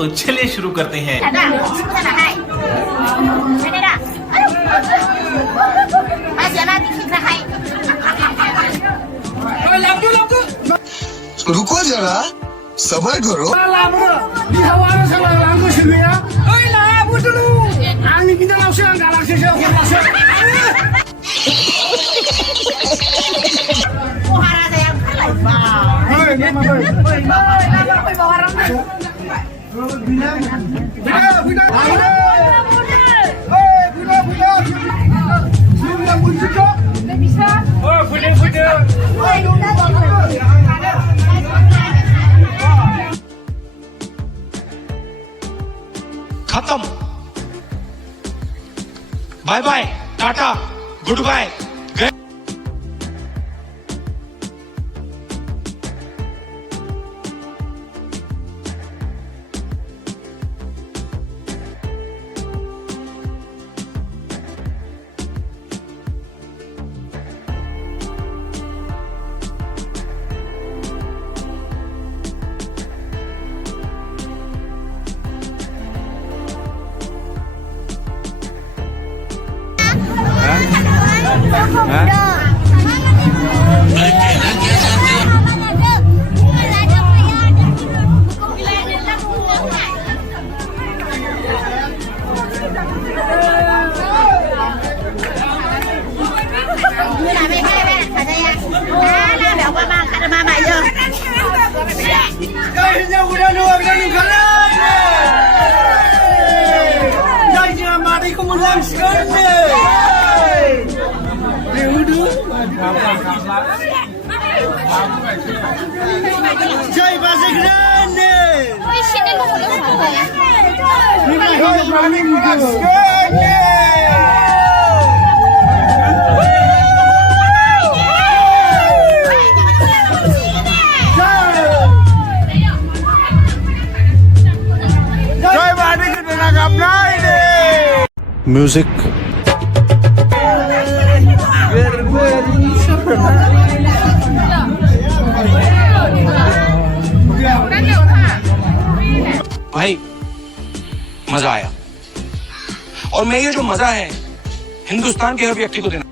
तो चलिए शुरू करते हैं। रुको जरा सबर करो। खत्म। Bye bye, tata, goodbye. Jai Basa Grande! Music. भाई मजा आया, और मैं ये जो मजा है हिंदुस्तान के हर व्यक्ति को देना